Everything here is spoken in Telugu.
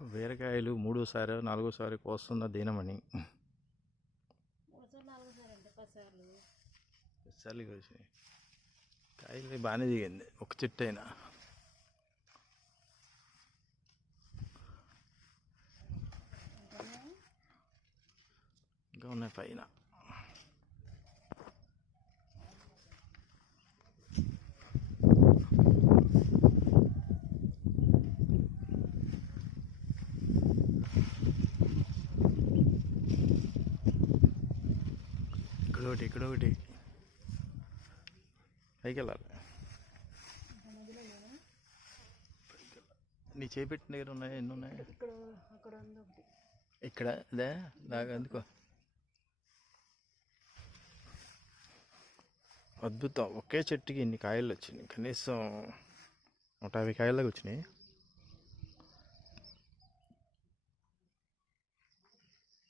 బీరకాయలు మూడోసారి నాలుగోసారి కోస్తున్న దినమని పెద్దసార్లు కోసినాయి. కాయలు బాగానే దిగింది ఒక చెట్టు అయినా. ఇంకా ఉన్నాయి పైన. ఇక్కడ ఒకటి పైకి వెళ్ళాలి. నీ చేపెట్టిన దగ్గర ఉన్నాయి. ఎన్ని ఉన్నాయి ఇక్కడ? అదే దాకా అందుకో. అద్భుతం, ఒకే చెట్టుకి ఇన్ని కాయలు వచ్చినాయి. కనీసం 150 కాయలు వచ్చినాయి.